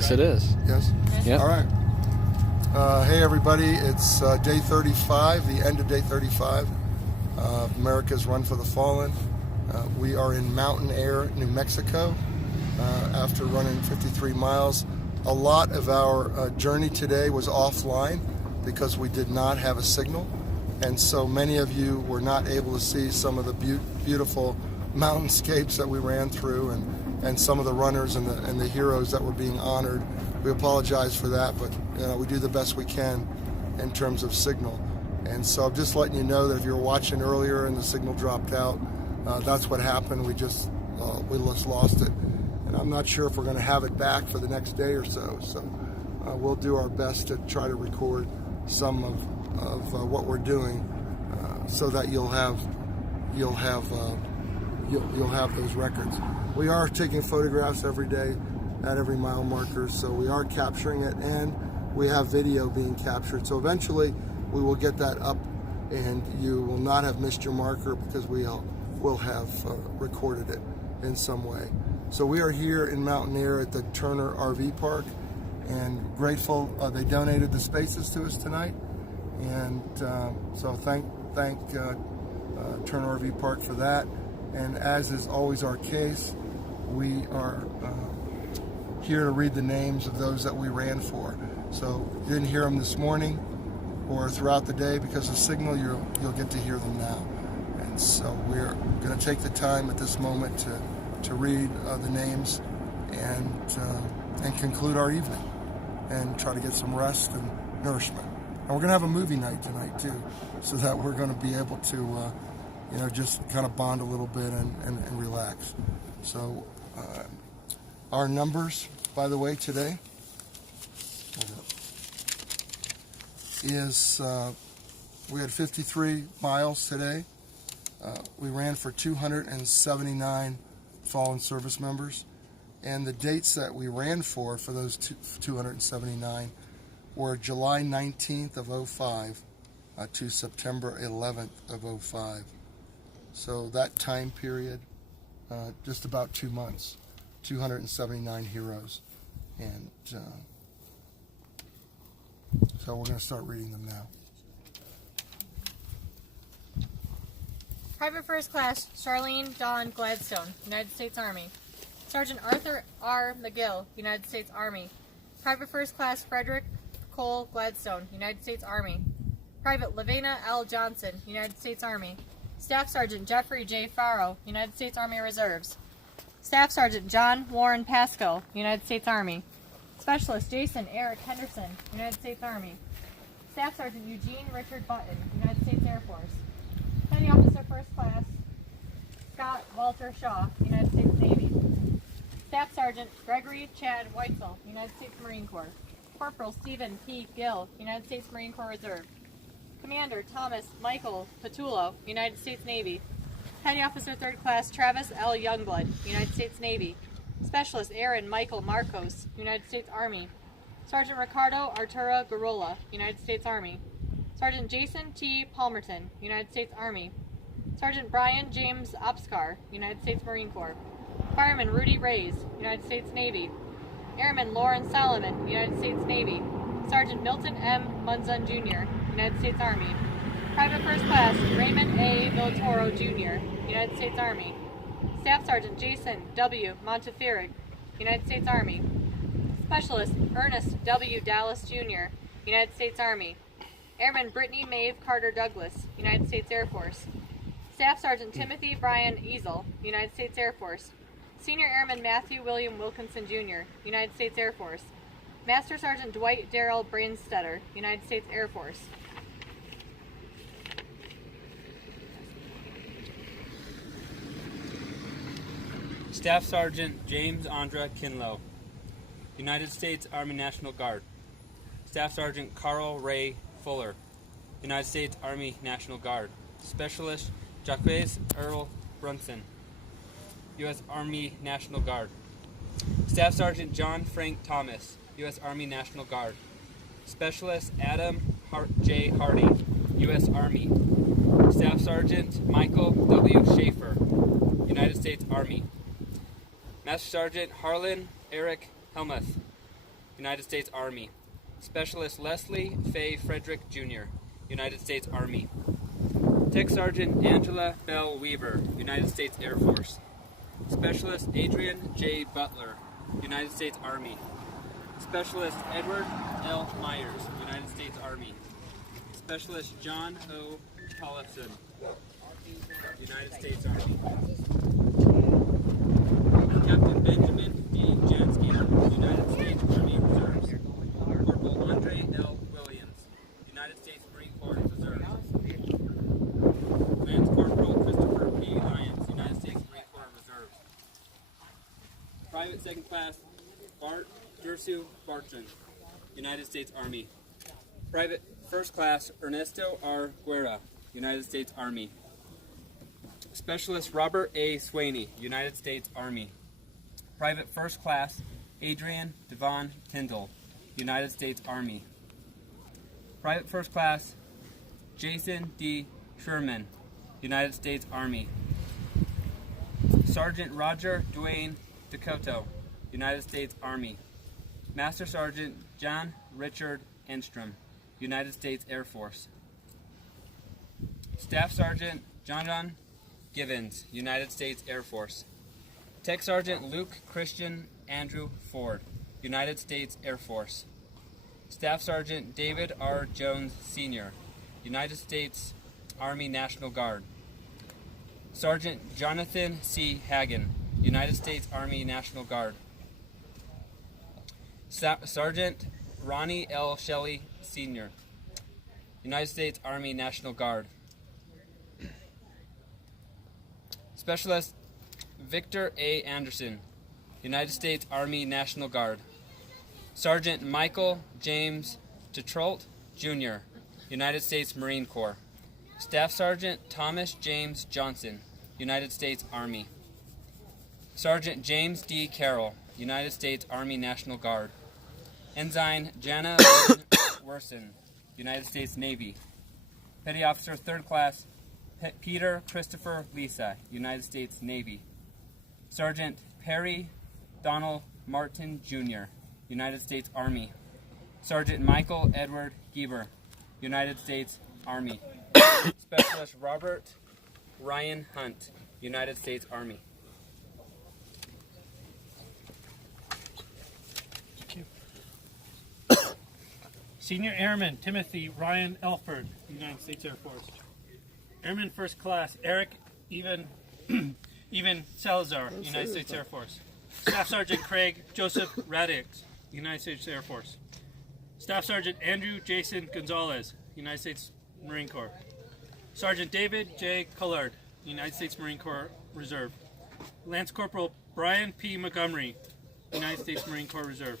Yes, it is. Yes? Yep. All right. Hey, everybody. It's day 35, the end of day 35 of America's Run for the Fallen. We are in Mountain Air, New Mexico, after running 53 miles. A lot of our journey today was offline because we did not have a signal. And so many of you were not able to see some of the beautiful mountainscapes that we ran through and some of the runners and the heroes that were being honored. We apologize for that, but we do the best we can in terms of signal. And so I'm just letting you know that if you were watching earlier and the signal dropped out, that's what happened. We just lost it. And I'm not sure if we're going to have it back for the next day or so. So we'll do our best to try to record some of what we're doing so that you'll have those records. We are taking photographs every day at every mile marker, so we are capturing it, and we have video being captured. So eventually we will get that up and you will not have missed your marker because we will have recorded it in some way. So we are here in Mountain Air at the Turner RV Park, and grateful they donated the spaces to us tonight. And so thank Turner RV Park for that. And as is always our case, we are here to read the names of those that we ran for. So you didn't hear them this morning or throughout the day because of signal, you'll get to hear them now. And so we're going to take the time at this moment to read the names and conclude our evening and try to get some rest and nourishment. And we're going to have a movie night tonight too, so that we're going to be able to just kind of bond a little bit and relax. So our numbers, by the way, today is we had 53 miles today. We ran for 279 fallen service members, and the dates that we ran for those 279 were July 19th of 05 to September 11th of 05. So that time period, just about 2 months, 279 heroes. And so we're going to start reading them now. Private First Class Charlene Dawn Gladstone, United States Army. Sergeant Arthur R. McGill, United States Army. Private First Class Frederick Cole Gladstone, United States Army. Private Lavena L. Johnson, United States Army. Staff Sergeant Jeffrey J. Farrow, United States Army Reserves. Staff Sergeant John Warren Pascal, United States Army. Specialist Jason Eric Henderson, United States Army. Staff Sergeant Eugene Richard Button, United States Air Force. Petty Officer First Class Scott Walter Shaw, United States Navy. Staff Sergeant Gregory Chad Weitzel, United States Marine Corps. Corporal Stephen P. Gill, United States Marine Corps Reserve. Commander Thomas Michael Patullo, United States Navy. Petty Officer Third Class Travis L. Youngblood, United States Navy. Specialist Aaron Michael Marcos, United States Army. Sergeant Ricardo Arturo Garola, United States Army. Sergeant Jason T. Palmerton, United States Army. Sergeant Brian James Opskar, United States Marine Corps. Fireman Rudy Reyes, United States Navy. Airman Lauren Solomon, United States Navy. Sergeant Milton M. Munzon Jr., United States Army. Private First Class Raymond A. Villatoro Jr., United States Army. Staff Sergeant Jason W. Montefiore, United States Army. Specialist Ernest W. Dallas Jr., United States Army. Airman Brittany Maeve Carter Douglas, United States Air Force. Staff Sergeant Timothy Brian Easel, United States Air Force. Senior Airman Matthew William Wilkinson Jr., United States Air Force. Master Sergeant Dwight Darrell Brainstetter, United States Air Force. Staff Sergeant James Andra Kinlow, United States Army National Guard. Staff Sergeant Carl Ray Fuller, United States Army National Guard. Specialist Jacques Earl Brunson, U.S. Army National Guard. Staff Sergeant John Frank Thomas, U.S. Army National Guard. Specialist Adam J. Hardy, U.S. Army. Staff Sergeant Michael W. Schaefer, United States Army. Master Sergeant Harlan Eric Helmuth, United States Army. Specialist Leslie Faye Frederick Jr., United States Army. Tech Sergeant Angela Bell Weaver, United States Air Force. Specialist Adrian J. Butler, United States Army. Specialist Edward L. Myers, United States Army. Specialist John O. Tollefson, United States Army. Captain Benjamin D. Jansky, United States Army Reserves. Corporal Andre L. Williams, United States Marine Corps Reserves. Lance Corporal Christopher P. Lyons, United States Marine Corps Reserves. Private Second Class Bart Dursu Barton, United States Army. Private First Class Ernesto R. Guerra, United States Army. Specialist Robert A. Swaney, United States Army. Private First Class Adrian Devon Tyndall, United States Army. Private First Class Jason D. Sherman, United States Army. Sergeant Roger Dwayne Decoto, United States Army. Master Sergeant John Richard Enstrom, United States Air Force. Staff Sergeant John Givens, United States Air Force. Tech Sergeant Luke Christian Andrew Ford, United States Air Force. Staff Sergeant David R. Jones Sr., United States Army National Guard. Sergeant Jonathan C. Hagen, United States Army National Guard. Sergeant Ronnie L. Shelley Sr., United States Army National Guard. Specialist Victor A. Anderson, United States Army National Guard. Sergeant Michael James Tetrault, Jr., United States Marine Corps. Staff Sergeant Thomas James Johnson, United States Army. Sergeant James D. Carroll, United States Army National Guard. Ensign Jana Werson, United States Navy. Petty Officer 3rd Class Peter Christopher Lisa, United States Navy. Sergeant Perry Donald Martin, Jr., United States Army. Sergeant Michael Edward Gieber, United States Army. Specialist Robert Ryan Hunt, United States Army. Senior Airman Timothy Ryan Elford, United States Air Force. Airman First Class Eric Even Salazar, United States Air Force. Staff Sergeant Craig Joseph Radix, United States Air Force. Staff Sergeant Andrew Jason Gonzalez, United States Marine Corps. Sergeant David J. Cullard, United States Marine Corps Reserve. Lance Corporal Brian P. Montgomery, United States Marine Corps Reserve.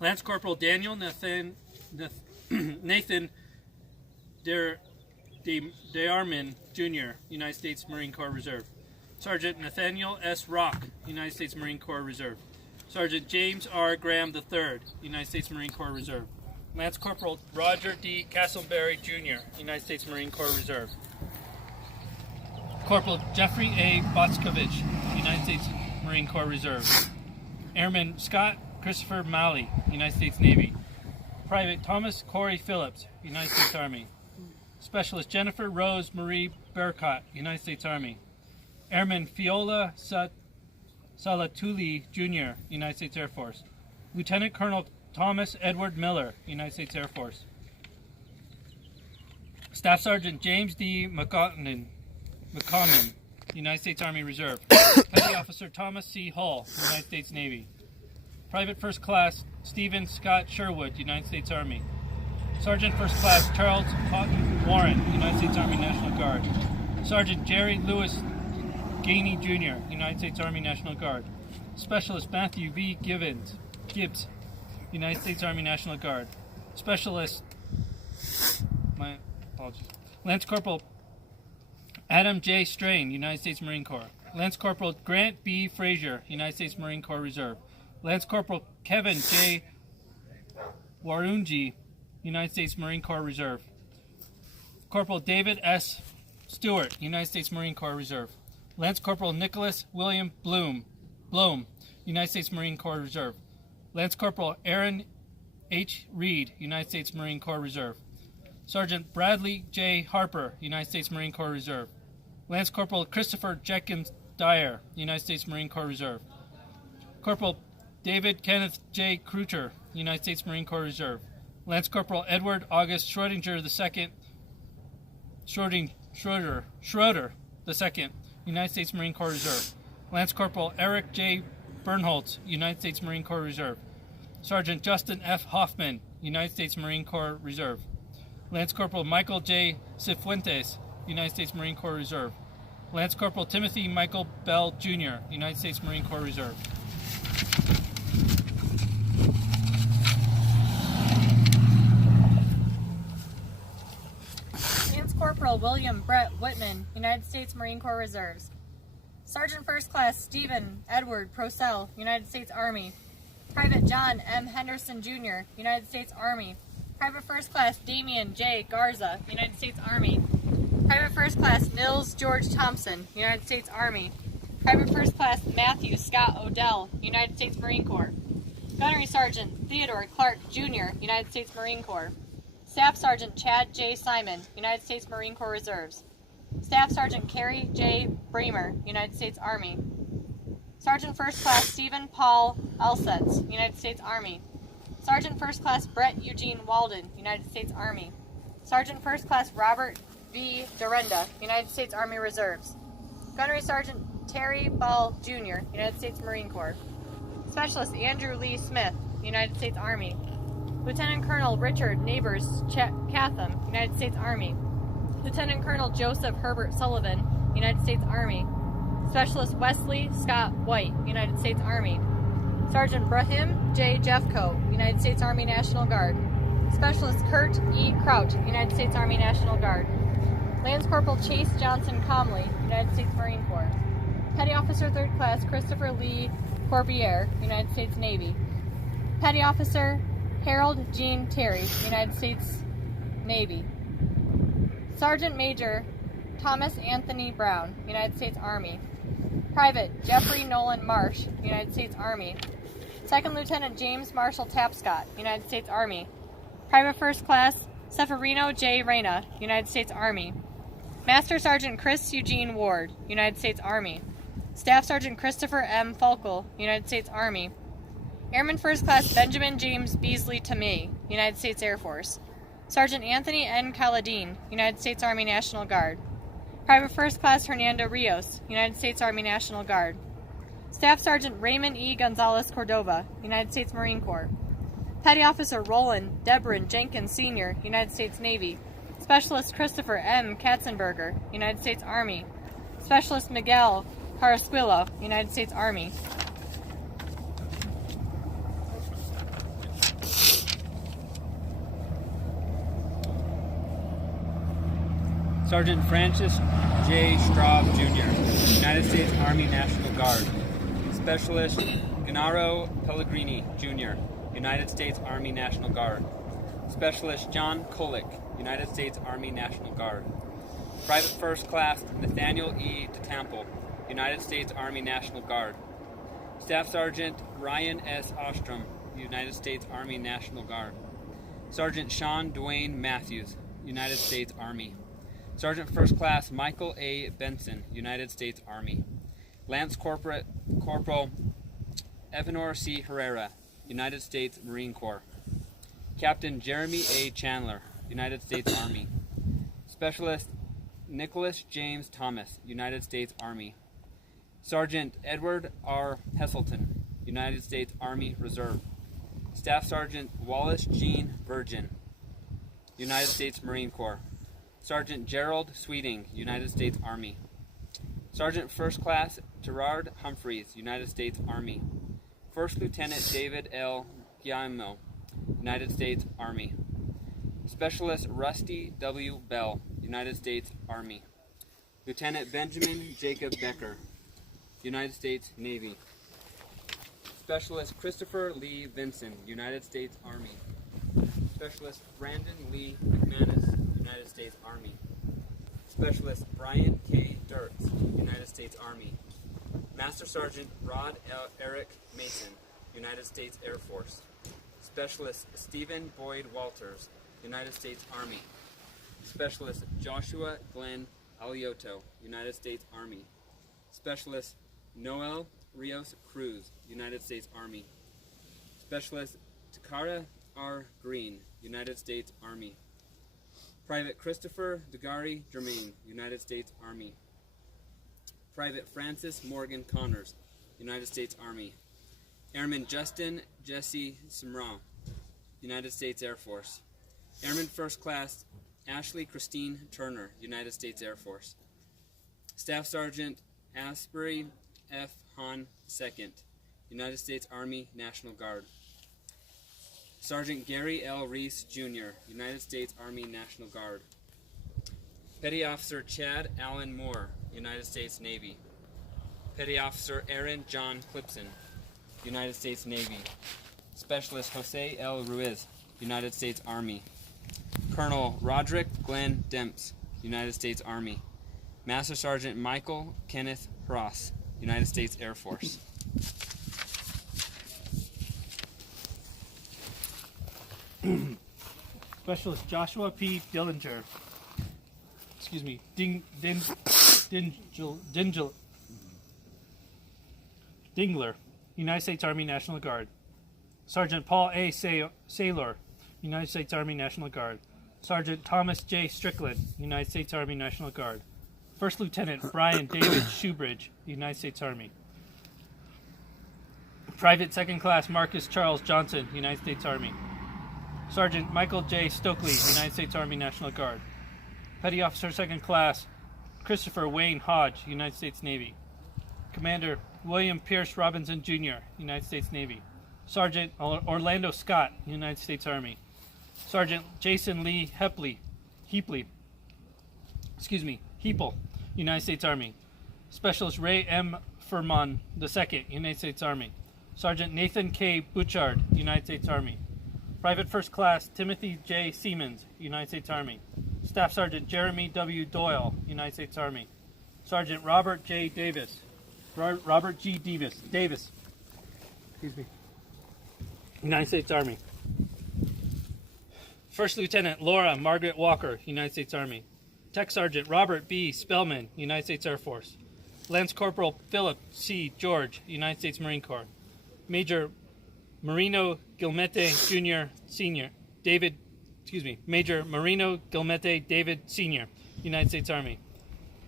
Lance Corporal Daniel Nathan DeArmond, Jr., United States Marine Corps Reserve. Sergeant Nathaniel S. Rock, United States Marine Corps Reserve. Sergeant James R. Graham III, United States Marine Corps Reserve. Lance Corporal Roger D. Castleberry, Jr., United States Marine Corps Reserve. Corporal Jeffrey A. Botskovich, United States Marine Corps Reserve. Airman Scott Christopher Malley, United States Navy. Private Thomas Corey Phillips, United States Army. Specialist Jennifer Rose Marie Burcott, United States Army. Airman Fiola Salatuli, Jr., United States Air Force. Lieutenant Colonel Thomas Edward Miller, United States Air Force. Staff Sergeant James D. McConnell, United States Army Reserve. Petty Officer Thomas C. Hull, United States Navy. Private First Class Stephen Scott Sherwood, United States Army. Sergeant First Class Charles Cotton Warren, United States Army National Guard. Sergeant Jerry Lewis Gainey, Jr., United States Army National Guard. Specialist Matthew V. Gibbs, United States Army National Guard. Specialist, my apologies, Lance Corporal Adam J. Strain, United States Marine Corps. Lance Corporal Grant B. Frazier, United States Marine Corps Reserve. Lance Corporal Kevin J. Warunji, United States Marine Corps Reserve. Corporal David S. Stewart, United States Marine Corps Reserve. Lance Corporal Nicholas William Blum, United States Marine Corps Reserve. Lance Corporal Aaron H. Reed, United States Marine Corps Reserve. Sergeant Bradley J. Harper, United States Marine Corps Reserve. Lance Corporal Christopher Jenkins Dyer, United States Marine Corps Reserve. Corporal David Kenneth J. Kruger, United States Marine Corps Reserve. Lance Corporal Edward August Schrodinger II, Schroeder II, United States Marine Corps Reserve. Lance Corporal Eric J. Bernholtz, United States Marine Corps Reserve. Sergeant Justin F. Hoffman, United States Marine Corps Reserve. Lance Corporal Michael J. Cifuentes, United States Marine Corps Reserve. Lance Corporal Timothy Michael Bell, Jr., United States Marine Corps Reserve. Lance Corporal William Brett Whitman, United States Marine Corps Reserves. Sergeant First Class Stephen Edward Procell, United States Army. Private John M. Henderson, Jr., United States Army. Private First Class Damian J. Garza, United States Army. Private First Class Nils George Thompson, United States Army. Private First Class Matthew Scott Odell, United States Marine Corps. Gunnery Sergeant Theodore Clark, Jr., United States Marine Corps. Staff Sergeant Chad J. Simon, United States Marine Corps Reserves. Staff Sergeant Carrie J. Bramer, United States Army. Sergeant First Class Stephen Paul Elsets, United States Army. Sergeant First Class Brett Eugene Walden, United States Army. Sergeant First Class Robert V. Dorenda, United States Army Reserves. Gunnery Sergeant Terry Ball, Jr., United States Marine Corps. Specialist Andrew Lee Smith, United States Army. Lieutenant Colonel Richard Neighbors Catham, United States Army. Lieutenant Colonel Joseph Herbert Sullivan, United States Army. Specialist Wesley Scott White, United States Army. Sergeant Brahim J. Jeffco, United States Army National Guard. Specialist Kurt E. Kraut, United States Army National Guard. Lance Corporal Chase Johnson Comley, United States Marine Corps. Petty Officer 3rd Class Christopher Lee Corbiere, United States Navy. Petty Officer Harold Jean Terry, United States Navy. Sergeant Major Thomas Anthony Brown, United States Army. Private Jeffrey Nolan Marsh, United States Army. Second Lieutenant James Marshall Tapscott, United States Army. Private First Class Seferino J. Reyna, United States Army. Master Sergeant Chris Eugene Ward, United States Army. Staff Sergeant Christopher M. Falkel, United States Army. Airman First Class Benjamin James Beasley Tomei, United States Air Force. Sergeant Anthony N. Caladine, United States Army National Guard. Private First Class Hernando Rios, United States Army National Guard. Staff Sergeant Raymond E. Gonzalez Cordova, United States Marine Corps. Petty Officer Roland Debrin Jenkins Sr., United States Navy. Specialist Christopher M. Katzenberger, United States Army. Specialist Miguel Carrasquillo, United States Army. Sergeant Francis J. Straub, Jr., United States Army National Guard. Specialist Gennaro Pellegrini, Jr., United States Army National Guard. Specialist John Kolick, United States Army National Guard. Private First Class Nathaniel E. DeTample, United States Army National Guard. Staff Sergeant Ryan S. Ostrom, United States Army National Guard. Sergeant Sean Dwayne Matthews, United States Army. Sergeant First Class Michael A. Benson, United States Army. Lance Corporal Evanor C. Herrera, United States Marine Corps. Captain Jeremy A. Chandler, United States Army. Specialist Nicholas James Thomas, United States Army. Sergeant Edward R. Heselton, United States Army Reserve. Staff Sergeant Wallace Jean Virgin, United States Marine Corps. Sergeant Gerald Sweeting, United States Army. Sergeant First Class Gerard Humphreys, United States Army. First Lieutenant David L. Guillermo, United States Army. Specialist Rusty W. Bell, United States Army. Lieutenant Benjamin Jacob Becker, United States Navy. Specialist Christopher Lee Vinson, United States Army. Specialist Brandon Lee McManus, United States Army. Specialist Brian K. Dirks, United States Army. Master Sergeant Rod L. Eric Mason, United States Air Force. Specialist Stephen Boyd Walters, United States Army. Specialist Joshua Glenn Alioto, United States Army. Specialist Noel Rios Cruz, United States Army. Specialist Takara R. Green, United States Army. Private Christopher Degari Germain, United States Army. Private Francis Morgan Connors, United States Army. Airman Justin Jesse Simran, United States Air Force. Airman First Class Ashley Christine Turner, United States Air Force. Staff Sergeant Asbury F. Hahn II, United States Army National Guard. Sergeant Gary L. Reese, Jr., United States Army National Guard. Petty Officer Chad Allen Moore, United States Navy. Petty Officer Aaron John Clipson, United States Navy. Specialist Jose L. Ruiz, United States Army. Colonel Roderick Glenn Demps, United States Army. Master Sergeant Michael Kenneth Ross, United States Air Force. Specialist Joshua P. Dingler, United States Army National Guard. Sergeant Paul A. Saylor, United States Army National Guard. Sergeant Thomas J. Strickland, United States Army National Guard. First Lieutenant Brian David Shoebridge, United States Army. Private Second Class Marcus Charles Johnson, United States Army. Sergeant Michael J. Stokely, United States Army National Guard. Petty Officer Second Class Christopher Wayne Hodge, United States Navy. Commander William Pierce Robinson, Jr., United States Navy. Sergeant Orlando Scott, United States Army. Sergeant Jason Lee Heeple, United States Army. Specialist Ray M. Furman II, United States Army. Sergeant Nathan K. Butchard, United States Army. Private First Class Timothy J. Siemens, United States Army. Staff Sergeant Jeremy W. Doyle, United States Army. Sergeant Robert G. Davis, United States Army. First Lieutenant Laura Margaret Walker, United States Army. Tech Sergeant Robert B. Spellman, United States Air Force. Lance Corporal Philip C. George, United States Marine Corps. Major Marino Gilmete Jr. Sr. Major Marino Gilmete David Sr., United States Army.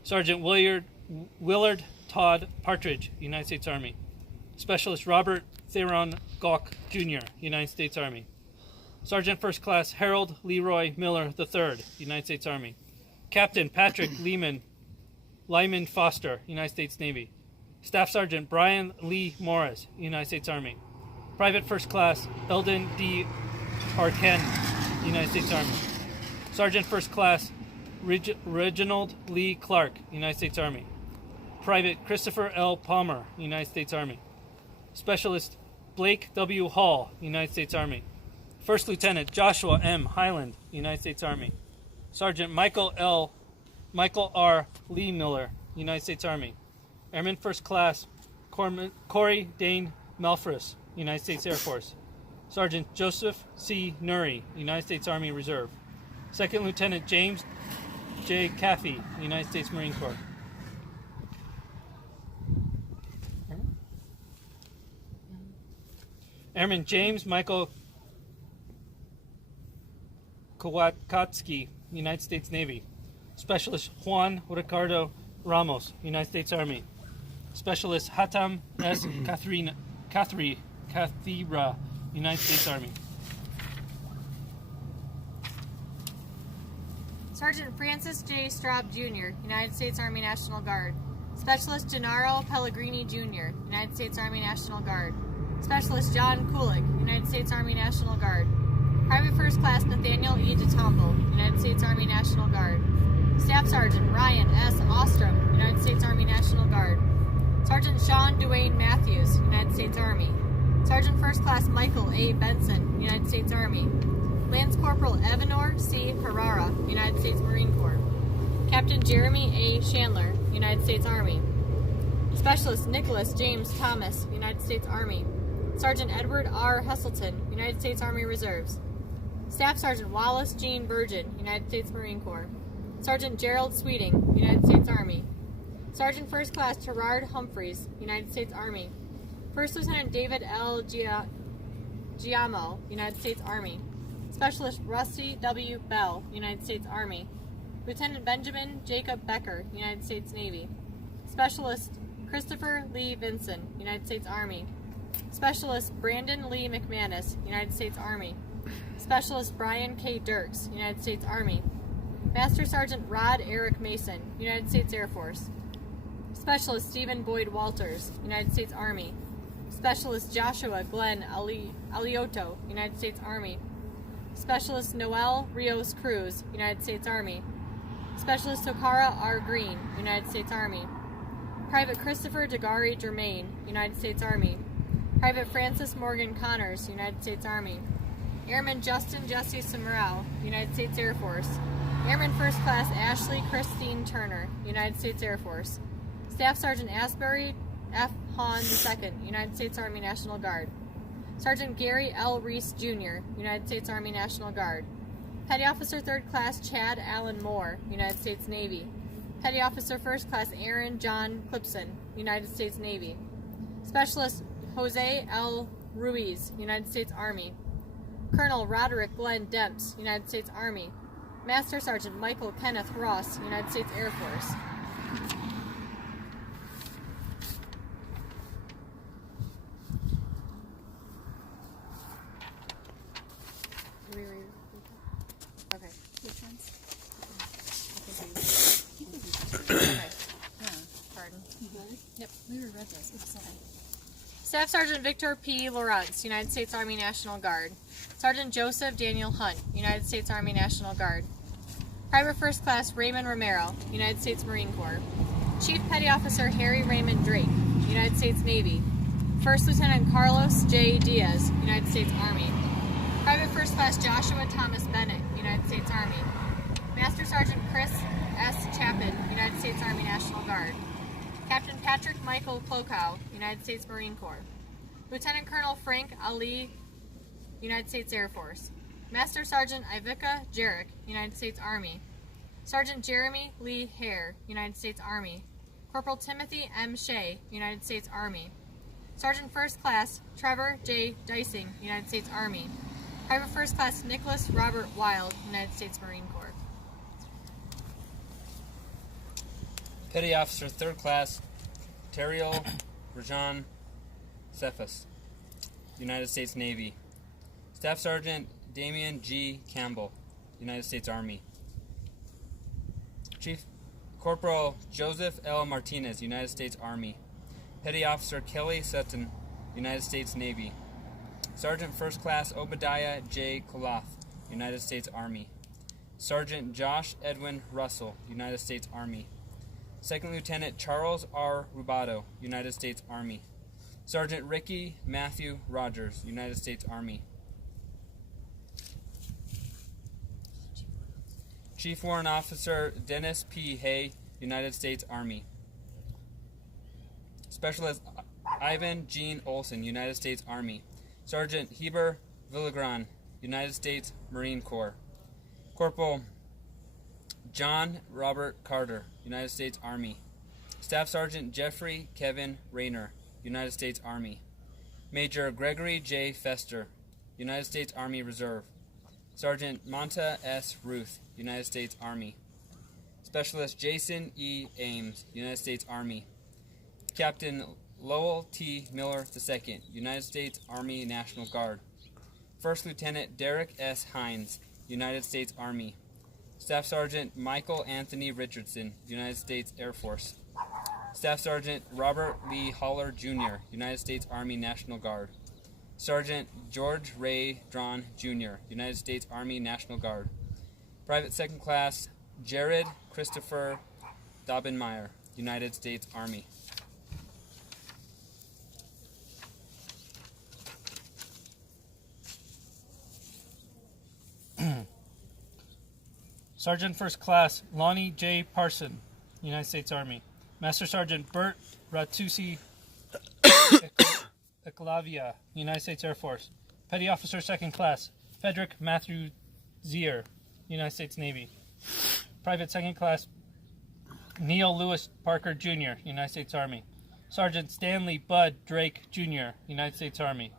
Sergeant Willard Todd Partridge, United States Army. Specialist Robert Theron Gawk Jr., United States Army. Sergeant First Class Harold Leroy Miller III, United States Army. Captain Patrick Lyman Foster, United States Navy. Staff Sergeant Brian Lee Morris, United States Army. Private First Class Eldon D. Arken, United States Army. Sergeant First Class Reginald Lee Clark, United States Army. Private Christopher L. Palmer, United States Army. Specialist Blake W. Hall, United States Army. First Lieutenant Joshua M. Highland, United States Army. Sergeant Michael R. Lee Miller, United States Army. Airman First Class Corey Dane Malfris, United States Air Force. Sergeant Joseph C. Nuri, United States Army Reserve. Second Lieutenant James J. Caffey, United States Marine Corps. Airman James Michael Kowatkatsky, United States Navy. Specialist Juan Ricardo Ramos, United States Army. Specialist Hatam S. Kathira, United States Army. Sergeant Francis J. Straub, Jr., United States Army National Guard. Specialist Gennaro Pellegrini, Jr., United States Army National Guard. Specialist John Kulig, United States Army National Guard. Private First Class Nathaniel E. DeTombo, United States Army National Guard. Staff Sergeant Ryan S. Ostrom, United States Army National Guard. Sergeant Sean Duane Matthews, United States Army. Sergeant First Class Michael A. Benson, United States Army. Lance Corporal Evanor C. Ferrara, United States Marine Corps. Captain Jeremy A. Chandler, United States Army. Specialist Nicholas James Thomas, United States Army. Sergeant Edward R. Hesselton, United States Army Reserves. Staff Sergeant Wallace Jean Burgeon, United States Marine Corps. Sergeant Gerald Sweeting, United States Army. Sergeant First Class Gerard Humphreys, United States Army. First Lieutenant David L. Giamo, United States Army. Specialist Rusty W. Bell, United States Army. Lieutenant Benjamin Jacob Becker, United States Navy. Specialist Christopher Lee Vinson, United States Army. Specialist Brandon Lee McManus, United States Army. Specialist Brian K. Dirks, United States Army. Master Sergeant Rod Eric Mason, United States Air Force. Specialist Stephen Boyd Walters, United States Army. Specialist Joshua Glenn Alioto, United States Army. Specialist Noel Rios Cruz, United States Army. Specialist Tokara R. Green, United States Army. Private Christopher Degari Germain, United States Army. Private Francis Morgan Connors, United States Army. Airman Justin Jesse Sumrall, United States Air Force. Airman First Class Ashley Christine Turner, United States Air Force. Staff Sergeant Asbury F. Hahn II, United States Army National Guard. Sergeant Gary L. Reese Jr., United States Army National Guard. Petty Officer Third Class Chad Allen Moore, United States Navy. Petty Officer First Class Aaron John Clipson, United States Navy. Specialist Jose L. Ruiz, United States Army. Colonel Roderick Glenn Demps, United States Army. Master Sergeant Michael Kenneth Ross, United States Air Force. Okay. Which ones? Okay. Pardon. Yep, we read those. Oops, okay. Staff Sergeant Victor P. Lawrence, United States Army National Guard. Sergeant Joseph Daniel Hunt, United States Army National Guard. Private First Class Raymond Romero, United States Marine Corps. Chief Petty Officer Harry Raymond Drake, United States Navy. First Lieutenant Carlos J. Diaz, United States Army. Private First Class Joshua Thomas Bennett, United States Army. Master Sergeant Chris S. Chapin, United States Army National Guard. Captain Patrick Michael Klokow, United States Marine Corps. Lieutenant Colonel Frank Ali, United States Air Force. Master Sergeant Ivica Jarek, United States Army. Sergeant Jeremy Lee Hare, United States Army. Corporal Timothy M. Shea, United States Army. Sergeant First Class Trevor J. Dicing, United States Army. Private First Class Nicholas Robert Wild, United States Marine Corps. Petty Officer Third Class Teriel Rajan Cephas, United States Navy. Staff Sergeant Damian G. Campbell, United States Army. Chief Corporal Joseph L. Martinez, United States Army. Petty Officer Kelly Sutton, United States Navy. Sergeant First Class Obadiah J. Koloth, United States Army. Sergeant Josh Edwin Russell, United States Army. Second Lieutenant Charles R. Rubato, United States Army. Sergeant Ricky Matthew Rogers, United States Army. Chief Warrant Officer Dennis P. Hay, United States Army. Specialist Ivan Gene Olson, United States Army. Sergeant Heber Villagran, United States Marine Corps. Corporal John Robert Carter, United States Army. Staff Sergeant Jeffrey Kevin Rayner, United States Army. Major Gregory J. Fester, United States Army Reserve. Sergeant Monta S. Ruth, United States Army. Specialist Jason E. Ames, United States Army. Captain Lowell T. Miller II, United States Army National Guard. First Lieutenant Derek S. Hines, United States Army. Staff Sergeant Michael Anthony Richardson, United States Air Force. Staff Sergeant Robert Lee Haller, Jr., United States Army National Guard. Sergeant George Ray Drawn, Jr., United States Army National Guard. Private Second Class Jared Christopher Dobbenmeyer, United States Army. Sergeant First Class Lonnie J. Parson, United States Army. Master Sergeant Bert Ratusi Yugoslavia, United States Air Force. Petty Officer Second Class Frederick Matthew Zier, United States Navy. Private Second Class Neil Lewis Parker Jr., United States Army. Sergeant Stanley Bud Drake Jr., United States Army.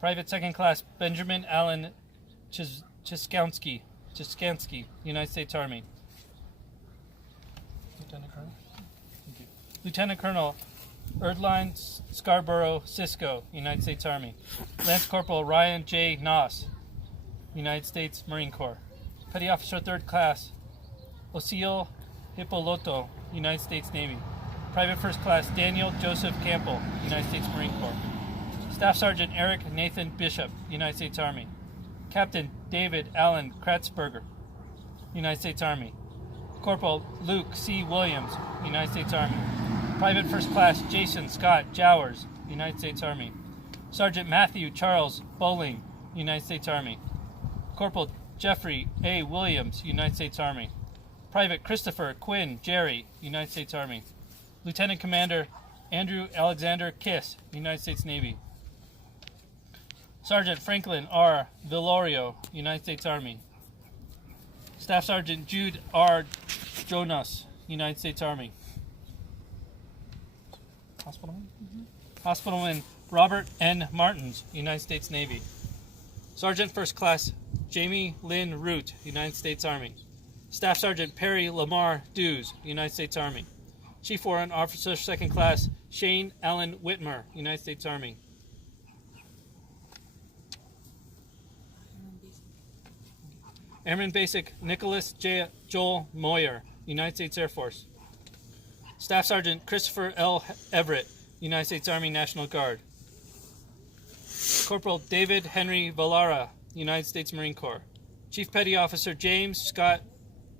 Private Second Class Benjamin Allen Chiskansky, United States Army. Lieutenant Colonel? Thank you. Lieutenant Colonel Erdline Scarborough Cisco, United States Army. Lance Corporal Ryan J. Noss, United States Marine Corps. Petty Officer Third Class Osil Hippolyto, United States Navy. Private First Class Daniel Joseph Campbell, United States Marine Corps. Staff Sergeant Eric Nathan Bishop, United States Army. Captain David Allen Kratzberger, United States Army. Corporal Luke C. Williams, United States Army. Private First Class Jason Scott Jowers, United States Army. Sergeant Matthew Charles Bowling, United States Army. Corporal Jeffrey A. Williams, United States Army. Private Christopher Quinn Jerry, United States Army. Lieutenant Commander Andrew Alexander Kiss, United States Navy. Sergeant Franklin R. Villorio, United States Army. Staff Sergeant Jude R. Jonas, United States Army. Hospitalman? Hospitalman Robert N. Martins, United States Navy. Sergeant First Class Jamie Lynn Root, United States Army. Staff Sergeant Perry Lamar Dews, United States Army. Chief Warrant Officer Second Class Shane Allen Whitmer, United States Army. Airman Basic Nicholas J. Joel Moyer, United States Air Force. Staff Sergeant Christopher L. Everett, United States Army National Guard. Corporal David Henry Vallara, United States Marine Corps. Chief Petty Officer James Scott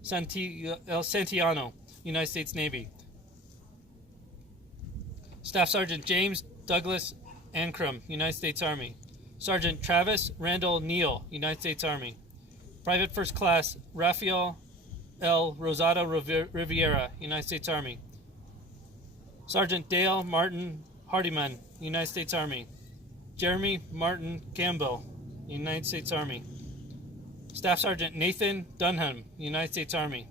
Santiano, United States Navy. Staff Sergeant James Douglas Ancrum, United States Army. Sergeant Travis Randall Neal, United States Army. Private First Class Rafael L. Rosado Riviera, United States Army. Sergeant Dale Martin Hardiman, United States Army. Jeremy Martin Campbell, United States Army. Staff Sergeant Nathan Dunham, United States Army.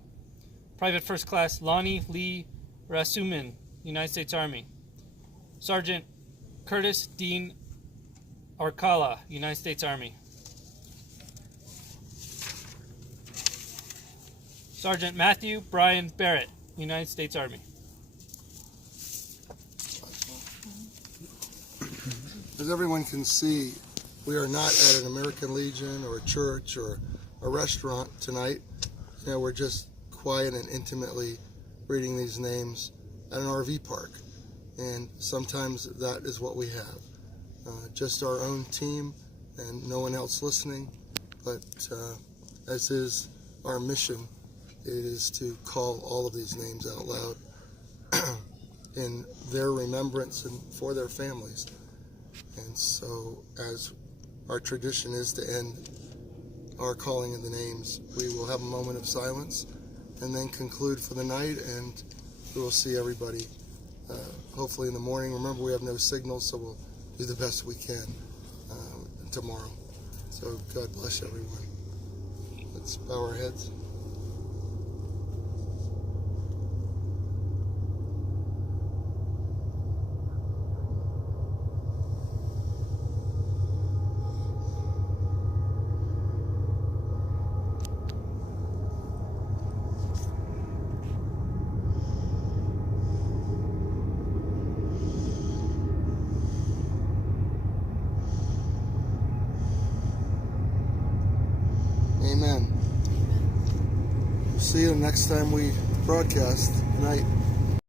Private First Class Lonnie Lee Rasumin, United States Army. Sergeant Curtis Dean Arcala, United States Army. Sergeant Matthew Brian Barrett, United States Army. As everyone can see, we are not at an American Legion or a church or a restaurant tonight. You know, we're just quiet and intimately reading these names at an RV park. And sometimes that is what we have. Just our own team and no one else listening. But as is our mission, it is to call all of these names out loud in their remembrance and for their families. And so, as our tradition is to end our calling of the names, we will have a moment of silence and then conclude for the night, and we will see everybody hopefully in the morning. Remember, we have no signal, so we'll do the best we can tomorrow. So God bless everyone. Let's bow our heads. Amen. See you next time we broadcast. Good night.